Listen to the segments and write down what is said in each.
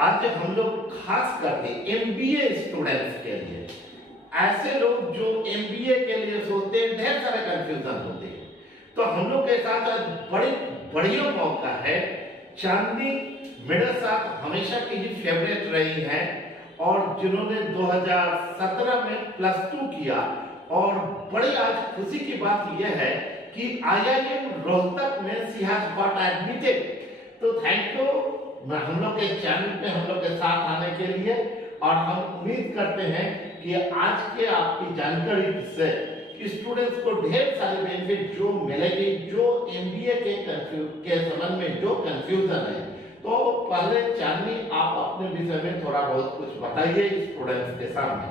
आज हम लोग खास करके एमबीए स्टूडेंट्स के लिए, ऐसे लोग जो एमबीए के लिए सोचते हैं, ढेर सारे कंफ्यूजन होते हैं, तो हम लोग के साथ आज बड़ी बढ़िया मौका है। चांदनी मेरे साथ हमेशा की ही फेवरेट रही है और जिन्होंने 2017 में +2 किया, और बड़ी आज खुशी की बात यह है कि आईआईएम रोहतक में शी हैज गॉट एडमिटेड। तो थैंक यू हम लोग के चैनल पे हम लोग के साथ आने के लिए, और हम उम्मीद करते हैं कि आज के आपकी जानकारी से स्टूडेंट्स को ढेर सारे बेनिफिट जो मिलेगी, जो एमबीए के संबंध में जो कंफ्यूजन है। तो पहले चांदनी आप अपने विषय में थोड़ा बहुत कुछ बताइए स्टूडेंट्स के सामने।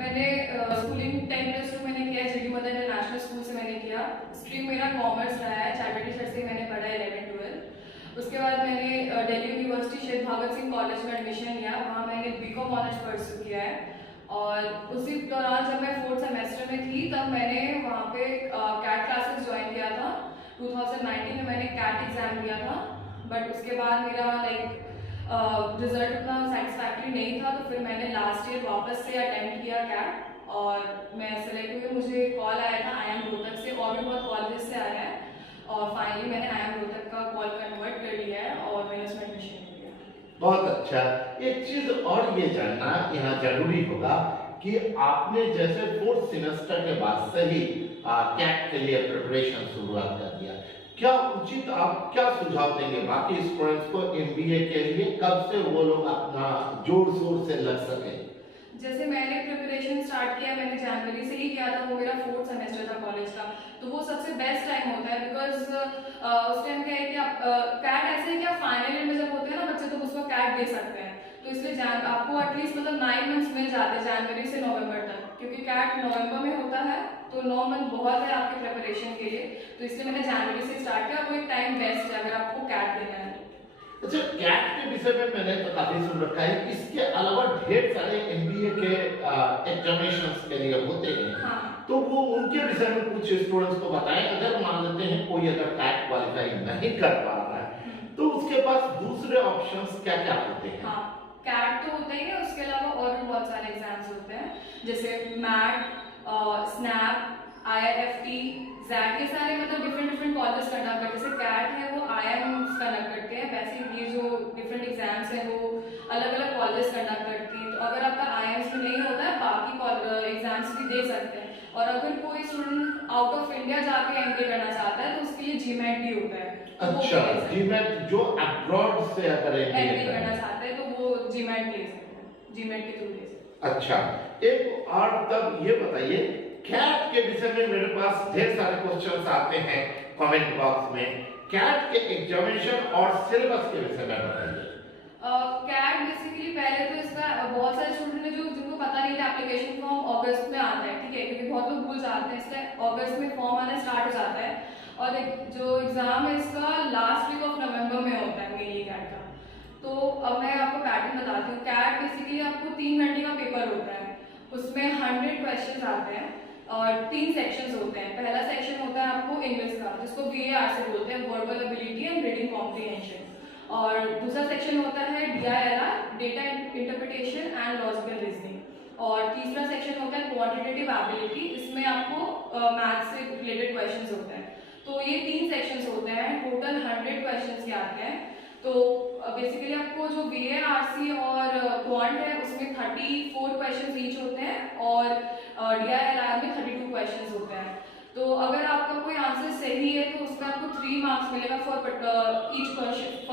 मैंने स्कूलिंग 10+2 मैंने किया जीडी मदर इंटरनेशनल स्कूल से मैंने किया। स्ट्रीम मेरा कॉमर्स रहा है, चैरिटी सर से मैंने पढ़ा 11-12। उसके बाद मैंने दिल्ली यूनिवर्सिटी शहीद भगत सिंह कॉलेज में एडमिशन लिया, वहाँ मैंने बीकॉम ऑनर्स परस्यू किया है। और उसी दौरान जब मैं 4th सेमेस्टर में थी तब मैंने वहाँ पे कैट क्लासेस ज्वाइन किया था। 2019 में मैंने कैट एग्ज़ाम दिया था, बट उसके बाद मेरा रिजल्ट उतना सेटिस्फैक्ट्री नहीं था, तो फिर मैंने लास्ट ईयर वापस से अटेम्प्ट किया कैट और मैं सेलेक्ट हुई। मुझे कॉल आया था आईएम रोहतक से, और भी बहुत कॉलेज से आया है, और फाइनली मैंने आईएम रोहतक का कॉल कन्वर्ट कर लिया है और मैंने उसमें एडमिशन लिया। बहुत अच्छा। एक चीज और ये जानना यहाँ जरूरी होगा कि आपने जैसे 4th सेमेस्टर के बाद से ही कैट के लिए प्रिपरेशन शुरुआत कर दिया, क्या उचित आप क्या सुझाव देंगे बाकी स्टूडेंट्स को एमबीए के लिए, कब से वो लोग अपना जोर शोर से लग सके? जैसे मैंने प्रिपरेशन स्टार्ट किया, मैंने जनवरी से ही किया था, वो मेरा 4th सेमेस्टर था कॉलेज का, तो वो सबसे बेस्ट टाइम होता है। बिकॉज उस टाइम क्या है कि आप कैट ऐसे है कि आप फाइनल ईयर में जब होते हैं ना बच्चे, तो उसको कैट दे सकते हैं, तो इसलिए आपको एटलीस्ट 9 मंथ्स मिल जाते हैं जनवरी से नवंबर तक, क्योंकि कैट नवंबर में होता है, तो 9 मंथ बहुत है आपके प्रिपरेशन के लिए। तो इसलिए मैंने जनवरी से स्टार्ट किया, वो एक टाइम बेस्ट है अगर आपको कैट देना है। अच्छा, कैट के विषय में मैंने तो काफी सुन रखा है, इसके अलावा ढेर सारे एमबीए के एग्जामिनेशंस के लिए होते हैं। हाँ। तो वो उनके विषय में कुछ स्टूडेंट्स को बताएं। अगर मान लेते हैं कोई अगर कैट क्वालिफाई नहीं कर पा रहा है, तो उसके पास दूसरे ऑप्शंस क्या क्या होते हैं? हाँ, कैट तो होता ही है, उसके अलावा और भी बहुत सारे एग्जाम्स होते हैं, जैसे मैट, स्नैप, आईआईएफटी, जैट, ये सारे डिफरेंट कॉलेज कंडक्ट करते हैं। जैसे कैट है वो आईआईएम कंडक्ट करते हैं, वैसे ये जो डिफरेंट एग्जाम्स हैं वो अलग अलग कॉलेज कंडक्ट करती हैं। तो अगर आपका आईआईएम में नहीं होता है, बाकी एग्जाम्स भी दे सकते हैं। और अगर कोई स्टूडेंट आउट ऑफ इंडिया जाके एमबीए करना चाहता है, तो उसके लिए जीमेट भी होता है। अच्छा, जीमेट जो अब्रॉड से अगर एमबीए करना चाहता है तो वो जीमेट ले सकते हैं, जीमेट के थ्रू ले सकते हैं। अच्छा, एक और तब ये बताइए, कैट के विषय में मेरे पास ढेर सारे क्वेश्चंस आते हैं कमेंट बॉक्स में। कैट के एग्जामिनेशन और सिलेबस के विषय में बताइए। कैट बेसिकली पहले तो इसका बहुत सारे स्टूडेंट हैं जिनको पता नहीं था, एप्लीकेशन फॉर्म अगस्त में आता है, ठीक है, क्योंकि बहुत लोग भूल जाते हैं, इसका अगस्त में फॉर्म आना स्टार्ट हो जाता है, और जो एग्जाम है इसका लास्ट वीक ऑफ नवंबर में होता है मेनली कैट का। तो अब मैं आपको पैटर्न बताती हूँ। कैट बेसिकली आपको 3 घंटे का पेपर होता है, उसमें 100 क्वेश्चन आते हैं और 3 सेक्शंस होते हैं। पहला सेक्शन होता है आपको इंग्लिश का, जिसको VAR से बोलते हैं, verbal ability and reading comprehension. और दूसरा सेक्शन होता है DILR, data interpretation and logical reasoning. और तीसरा सेक्शन होता है क्वांटिटेटिव एबिलिटी, इसमें आपको मैथ्स से रिलेटेड क्वेश्चंस होते हैं। तो ये 3 सेक्शंस होते हैं, टोटल 100 क्वेश्चंस के आते हैं। तो बेसिकली आपको जो VARC और क्वांट है उसमें 34 क्वेश्चंस ईच होते हैं, और DILR में 32 क्वेश्चंस होते हैं। तो अगर आपका कोई आंसर सही है तो उसका आपको 3 मार्क्स मिलेगा फॉर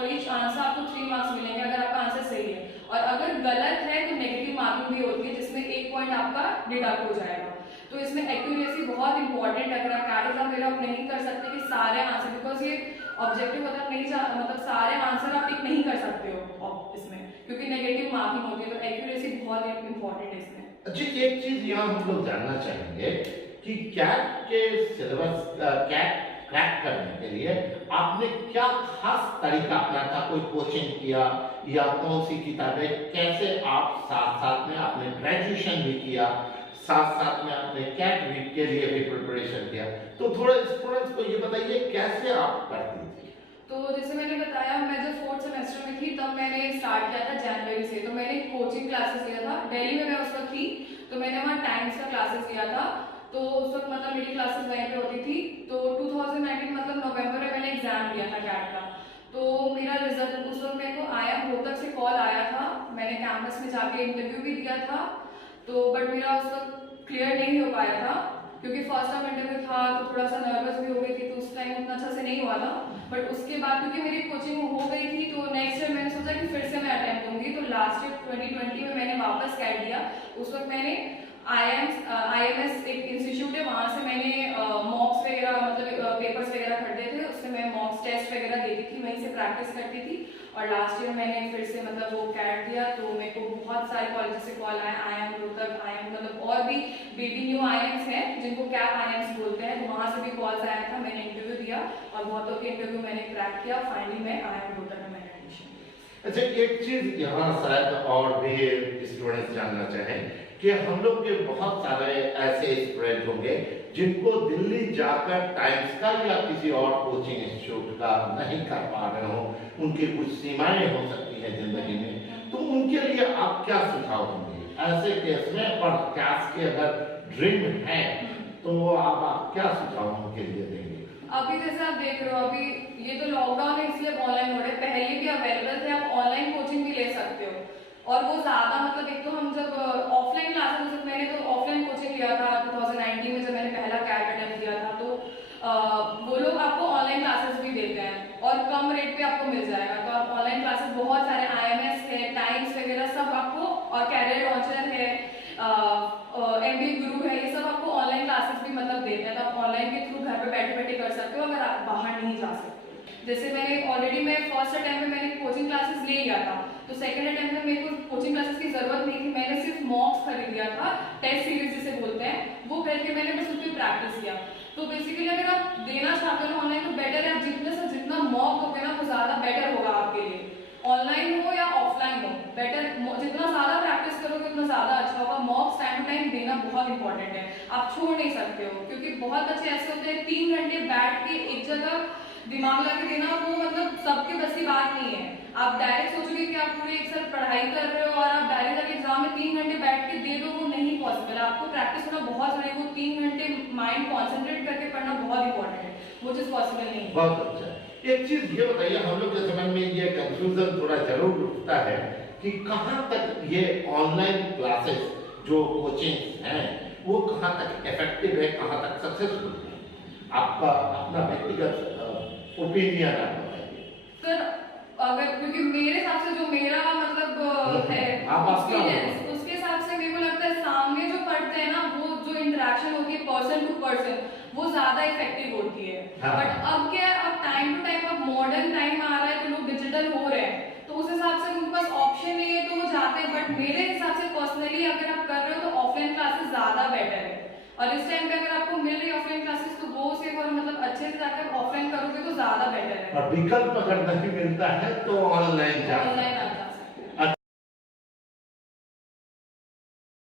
ईच आंसर, आपको 3 मार्क्स मिलेंगे अगर आपका आंसर सही है। और अगर गलत है तो नेगेटिव मार्किंग भी होती है, जिसमें 1 पॉइंट आपका डिडक्ट हो जाएगा। तो इसमें एक्यूरेसी बहुत इंपॉर्टेंट है। अगर आप कैट एग्जाम मेरा नहीं कर सकते कि सारे आंसर, बिकॉज ये ऑब्जेक्टिव होता नहीं सारे आंसर आप टिक नहीं कर सकते हो इसमें, क्योंकि नेगेटिव मार्किंग होती है, तो एक्यूरेसी बहुत इंपॉर्टेंट है इसमें। अच्छा, एक चीज यहाँ हम लोग जानना चाहेंगे कि कैट के सिलेबस कैट क्रैक करने के लिए आपने क्या खास तरीका अपना था? कोई कोचिंग किया या कौन सी किताबें, कैसे आप साथ साथ में आपने ग्रेजुएशन भी किया, साथ साथ में आपने कैट वीक के लिए भी प्रिपरेशन किया? तो थोड़ा स्टूडेंट्स को ये बताइए कैसे आप करती थी। तो जैसे मैंने बताया, मैं जब 4th सेमेस्टर में थी मैंने स्टार्ट किया था जनवरी से। तो मैंने कोचिंग क्लासेस लिया था दिल्ली में, मैं उस वक्त थी, तो मैंने वहाँ टाइम्स का क्लासेस लिया था। तो उस वक्त मतलब मेरी क्लासेस वहीं पे होती थी। तो 2019 मतलब नवंबर में मैंने एग्जाम दिया था कैट का। तो मेरा रिजल्ट उस वक्त मेरे को आया, रोहतक से कॉल आया था, मैंने कैंपस में जाके इंटरव्यू भी दिया था। तो बट मेरा उस वक्त क्लियर नहीं हो पाया था, क्योंकि फर्स्ट टाइम इंटरव्यू था तो थोड़ा सा नर्वस भी हो गई थी, तो उस टाइम उतना अच्छा से नहीं हुआ था। बट उसके बाद क्योंकि मेरी कोचिंग हो गई थी, तो नेक्स्ट ईयर मैंने सोचा कि फिर से मैं अटेम्प्ट दूंगी। तो लास्ट ईयर 2020 में मैंने वापस कैट दिया। उस वक्त मैंने IMS एक इंस्टीट्यूट है, वहाँ से मैंने मॉक्स वगैरह मतलब पेपर्स वगैरह खरीदे थे, उससे मैं मॉक्स टेस्ट वगैरह देती थी, वहीं से प्रैक्टिस करती थी। और लास्ट ईयर मैंने फिर से मतलब वो कैट दिया। तो मेरे को बहुत सारे कॉलेज से कॉल आए, IIM रोहतक, IIM मतलब और भी बेबी न्यू IIMs हैं जिनको कैप IIMs बोलते हैं, तो वहाँ से भी कॉल्स आया था। मैंने इंटरव्यू दिया और बहुतों के इंटरव्यू मैंने क्रैक किया। फाइनली मैं IIM रोहतक में मैंने एडमिशन लिया। अच्छा, एक चीज यहाँ शायद और भी स्टूडेंट्स जानना चाहें कि हम लोग के बहुत सारे ऐसे स्टूडेंट होंगे जिनको दिल्ली जाकर टाइम्स का या किसी और कोचिंग इंस्टीट्यूट का नहीं कर पा रहे हो, उनकी कुछ सीमाएं हो सकती है जिंदगी में, तो उनके लिए आप क्या सुझाव देंगे ऐसे केस में? और कैश के अगर ड्रीम है तो आप क्या सुझाव उनके लिए देंगे? अभी जैसे आप देख रहे हो, अभी ये तो लॉकडाउन है इसलिए ऑनलाइन हो रहे हैं, पहले भी अवेलेबल थे, आप ऑनलाइन कोचिंग भी ले सकते हो। और वो ज्यादा मतलब एक तो हम जब ऑफलाइन क्लासेस, मैंने तो ऑफलाइन कोचिंग लिया था 2019 में जब मैंने पहला कैट अटेम्प्ट दिया था, तो वो लोग आपको ऑनलाइन क्लासेस भी देते हैं और कम रेट पे आपको मिल जाएगा। तो आप ऑनलाइन क्लासेस बहुत सारे IMS है, टाइम्स वगैरह सब आपको, और कैरियर लॉन्चर है, MBA गुरु है, ये सब आपको ऑनलाइन क्लासेस भी मतलब देते हैं। तो आप ऑनलाइन के थ्रू घर पे बैठे बैठे कर सकते हो अगर आप बाहर नहीं जा सकते। जैसे मैंने ऑलरेडी मैं फर्स्ट अटेम्प्ट में मैंने कोचिंग क्लासेस ले लिया था, तो सेकंड अटेम्प्ट में मेरे को कोचिंग क्लासेस की जरूरत नहीं थी, मैंने सिर्फ मॉक्स खरीद लिया था, टेस्ट सीरीज जिसे बोलते हैं, वो खरीद के मैंने बस उस पर प्रैक्टिस किया। तो बेसिकली अगर आप देना चाहते हो ऑनलाइन, तो बेटर है आप जितने से जितना मॉक दोगे ना वो ज्यादा बेटर होगा आपके लिए, ऑनलाइन हो या ऑफलाइन हो, बेटर जितना ज्यादा प्रैक्टिस करोगे उतना ज्यादा अच्छा होगा। मॉक्स टाइम टू टाइम देना बहुत इंपॉर्टेंट है, आप छोड़ नहीं सकते हो, क्योंकि बहुत अच्छे ऐसे होते हैं 3 घंटे बैठ के एक जगह दिमाग लगा के देना, वो मतलब सबके बस की बात नहीं है। आप डायरेक्ट सोचोगे कि आप पूरे एक साल पढ़ाई कर रहे हो और आप डायरेक्ट जाके एग्जाम में 3 घंटे बैठ के दे दो, वो नहीं पॉसिबल है। आपको प्रैक्टिस होना बहुत जरूरी है, वो 3 घंटे माइंड कॉन्सेंट्रेट करके पढ़ना बहुत इंपॉर्टेंट है, वो चीज पॉसिबल नहीं है। बहुत अच्छा। एक चीज ये बताइए, हम लोग के समय में ये कंफ्यूजन थोड़ा जरूर उठता है कि कहाँ तक ये ऑनलाइन क्लासेस जो कोचिंग हैं वो कहाँ तक इफेक्टिव है, कहाँ तक सक्सेसफुल है? आपका अपना व्यक्तिगत ओपिनियन आप बताइए सर। अगर क्योंकि मेरे हिसाब से जो मेरा मतलब है एक्सपीरियंस, उसके हिसाब से मेरे को लगता है सामने जो पढ़ते हैं ना, वो जो इंटरेक्शन होती है पर्सन टू पर्सन, वो ज्यादा इफेक्टिव होती है। बट अब क्या है, अब टाइम टू टाइम अब मॉडर्न टाइम आ रहा है, तो लोग डिजिटल हो रहे हैं, तो उस हिसाब से उनके पास ऑप्शन नहीं है तो वो जाते हैं। बट मेरे हिसाब से पर्सनली अगर आप कर रहे हो तो ऑफलाइन क्लासेस ज्यादा बेटर है, और इस टाइम पे अगर आपको मिल रही है ऑफलाइन क्लासेस तो वो सिर्फ और मतलब अच्छे से जाकर ऑफलाइन करोगे तो ज्यादा बेटर है। और विकल्प अगर नहीं मिलता है तो ऑनलाइन ऑनलाइन आता